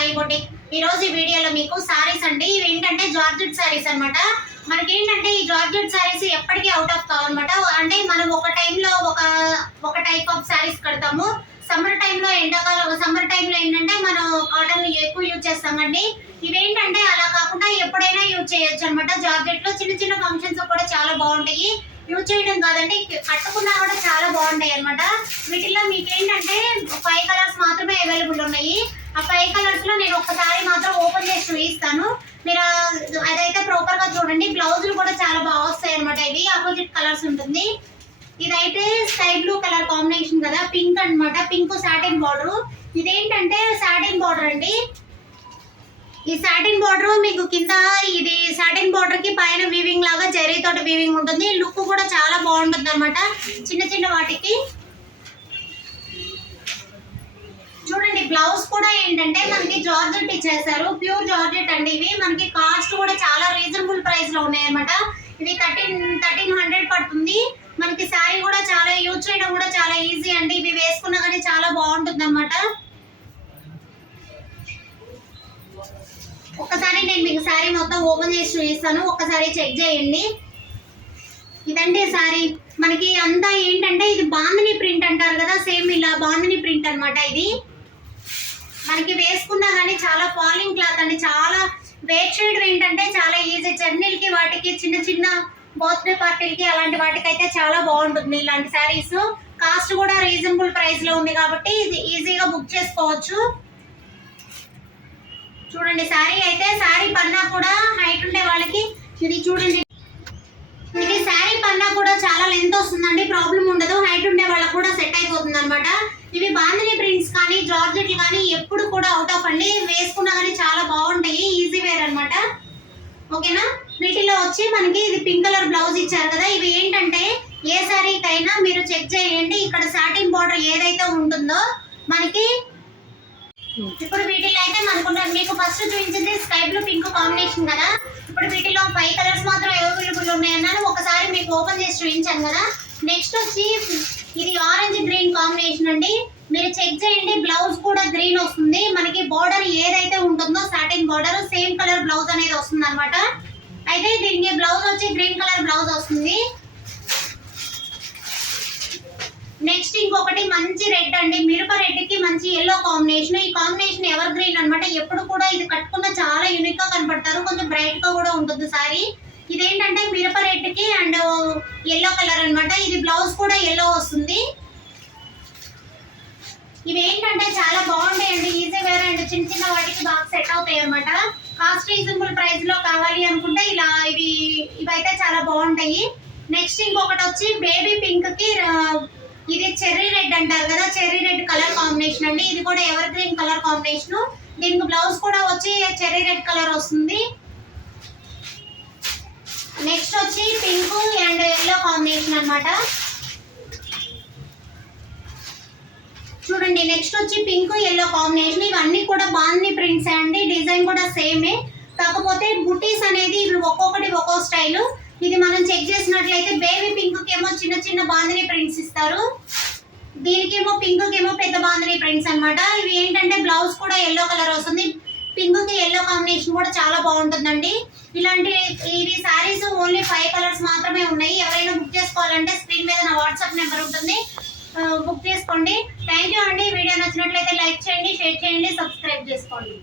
Sai boutique. ఈ రోజు ఈ వీడియోలో మీకు సారీస్ అండి. ఇవి ఏంటంటే జార్జెట్ సారీస్ అన్నమాట. మనకి ఏంటంటే ఈ జార్జెట్ సారీస్ ఎప్పటికీ అవుట్ ఆఫ్ కావన్నమాట. అంటే మనం ఒక టైంలో ఒక టైప్ ఆఫ్ సారీస్ కడతాము. సమ్మర్ టైంలో సమ్మర్ టైంలో ఏంటంటే మనం కాటన్ ఎక్కువ యూజ్ చేస్తామండి. ఇవేంటంటే అలా కాకుండా ఎప్పుడైనా యూజ్ చేయొచ్చు అనమాట. జార్జెట్ లో చిన్న చిన్న ఫంక్షన్స్ కూడా చాలా బాగుంటాయి. యూజ్ చేయడం కాదండి, కట్టుకున్నా కూడా చాలా బాగుంటాయి అనమాట. వీటిలో మీకు ఏంటంటే 5 కలర్స్ మాత్రమే అవైలబుల్ ఉన్నాయి. ఆ 5 కలర్స్ లో నేను ఒక్కసారి మాత్రం ఓపెన్ చేసి చూపిస్తాను. మీరు అదైతే ప్రాపర్ గా చూడండి. బ్లౌజులు కూడా చాలా బాగా వస్తాయి అనమాట. ఇవి ఆపోజిట్ కలర్స్ ఉంటుంది. ఇదైతే స్కై బ్లూ కలర్ కాంబినేషన్ కదా, పింక్ అనమాట. Pink satin border. ఇదేంటంటే సాటిన్ బార్డర్ అండి. ఈ సాటిన్ బార్డర్ మీకు కింద ఇది సాటిన్ బార్డర్ కి పైన వీవింగ్ లాగా జరీ తోటి వీవింగ్ ఉంటుంది. లుక్ కూడా చాలా బాగుంటుంది అనమాట. చిన్న చిన్న వాటికి చూడండి. బ్లౌజ్ కూడా ఏంటంటే మనకి జార్జెట్ ఇచ్చేసారు. ప్యూర్ జార్జెట్ అండి. ఇవి మనకి కాస్ట్ కూడా చాలా రీజనబుల్ ప్రైస్ లో ఉన్నాయి అనమాట. ఇవి 1300 పడుతుంది. మనకి శారీ కూడా చాలా యూజ్ చేయడం కూడా చాలా ఈజీ అండి. ఇవి వేసుకున్నా కానీ చాలా బాగుంటుంది అనమాట. ఒక్కసారి నేను మీకు శారీ మొత్తం ఓపెన్ చేసి చూపిస్తాను, ఒక్కసారి చెక్ చేయండి. ఇదంటే శారీ మనకి అంతా ఏంటంటే ఇది బాందిని ప్రింట్ అంటారు కదా, సేమ్ ఇలా బాందిని ప్రింట్ అనమాట. ఇది మనకి వేసుకున్నా కానీ చాలా ఫాలింగ్ క్లాత్ అండి. చాలా వెయిట్ షేడ్ ఏంటంటే చాలా ఈజీ జర్నీలకి వాటికి చిన్న చిన్న బర్త్డే పార్టీలకి అలాంటి వాటికైతే చాలా బాగుంటుంది ఇలాంటి శారీస్. కాస్ట్ కూడా రీజనబుల్ ప్రైస్ లో ఉంది కాబట్టి ఇది ఈజీగా బుక్ చేసుకోవచ్చు. చూడండి శారీ అయితే శారీ పన్నా కూడా హైట్ ఉండే వాళ్ళకి ఇది చూడండి. ఇది శారీ పన్నా కూడా చాలా లెంత్ వస్తుందండి, ప్రాబ్లం ఉండదు. హైట్ ఉండే వాళ్ళకి కూడా సెట్ అయిపోతుంది అనమాట. ఇవి బాందిని ప్రింట్స్ కానీ జార్జెట్లు కానీ ఎప్పుడు కూడా అవుట్ ఆఫ్ అండి. వేసుకున్నా కానీ చాలా బాగుంటాయి, ఈజీ వేర్ అనమాట. ఓకేనా. వీటిలో వచ్చి మనకి ఇది పింక్ కలర్ బ్లౌజ్ ఇచ్చారు కదా. ఇవి ఏంటంటే ఏ శారీకైనా మీరు చెక్ చేయండి. ఇక్కడ సాటిన్ బార్డర్ ఏదైతే ఉంటుందో మనకి ఇప్పుడు వీటిలో అయితే మనకున్నారు. మీకు ఫస్ట్ చూపించింది స్కై బ్లూ పింక్ కాంబినేషన్ కదా. ఇప్పుడు వీటిలో 5 కలర్స్ మాత్రం అవైలబుల్ ఉన్నాయన్నాను. ఒకసారి మీకు ఓపెన్ చేసి చూపించాను కదా. నెక్స్ట్ వచ్చి ఇది ఆరెంజ్ గ్రీన్ కాంబినేషన్ అండి. మీరు చెక్ చేయండి. బ్లౌజ్ కూడా గ్రీన్ వస్తుంది. మనకి బార్డర్ ఏదైతే ఉంటుందో satin border same colour blouse అనేది వస్తుంది అనమాట. అయితే దీనికి బ్లౌజ్ వచ్చి గ్రీన్ కలర్ బ్లౌజ్ వస్తుంది. నెక్స్ట్ ఇంకొకటి మంచి రెడ్ అండి. మిరప రెడ్ కి మంచి ఎల్లో కాంబినేషన్. ఈ కాంబినేషన్ ఎవర్ గ్రీన్ అనమాట. ఎప్పుడు కూడా ఇది కట్టుకున్న చాలా యూనిక్ గా కనపడతారు. కొంచెం బ్రైట్ గా కూడా ఉంటుంది సారీ. ఇదేంటంటే మిరప రెడ్ కి అండ్ ఎల్లో కలర్ అనమాట. ఇది బ్లౌజ్ కూడా ఎల్లో వస్తుంది. ఇవి ఏంటంటే చాలా బాగుంటాయండి, ఈజీ వేర్ అండ్ చిన్న చిన్న వాటికి బాగా సెట్ అవుతాయి అనమాట. కాస్ట్ రీజనబుల్ ప్రైస్ లో కావాలి అనుకుంటే ఇలా ఇవైతే చాలా బాగుంటాయి. నెక్స్ట్ ఇంకొకటి వచ్చి బేబీ పింక్ కి ఇది చెర్రీ రెడ్ అంటారు కదా, చెర్రీ రెడ్ కలర్ కాంబినేషన్ అండి. ఇది కూడా ఎవర్ గ్రీన్ కలర్ కాంబినేషన్. దీనికి బ్లౌజ్ కూడా వచ్చి చెర్రీ రెడ్ కలర్ వస్తుంది. నెక్స్ట్ వచ్చి పింక్ అండ్ ఎల్లో కాంబినేషన్ అనమాట. చూడండి. నెక్స్ట్ వచ్చి పింక్ ఎల్లో కాంబినేషన్. ఇవన్నీ కూడా బాందిని ప్రింట్స్ అండి. డిజైన్ కూడా సేమే, కాకపోతే బుటీస్ అనేది ఇవి ఒక్కొక్కటి ఒక్కో స్టైల్. ఇది మనం చెక్ చేసినట్లయితే బేబీ పింక్ కేమో చిన్న చిన్న బాందిని ప్రింట్స్ ఇస్తారు. దీనికేమో పింక్ కేమో పెద్ద బాందిని ప్రింట్స్ అనమాట. ఇవి ఏంటంటే బ్లౌజ్ కూడా ఎల్లో కలర్ వస్తుంది. పింక్ కి ఎల్లో కాంబినేషన్ కూడా చాలా బాగుంటుందండి. ఇలాంటి ఇవి సారీస్ ఓన్లీ 5 కలర్స్ మాత్రమే ఉన్నాయి. ఎవరైనా బుక్ చేసుకోవాలంటే స్క్రీన్ మీద నా వాట్సాప్ నెంబర్ ఉంటుంది, బుక్ చేసుకోండి. థ్యాంక్ యూ అండి. వీడియో నచ్చినట్లయితే లైక్ చేయండి, షేర్ చేయండి, సబ్స్క్రైబ్ చేసుకోండి.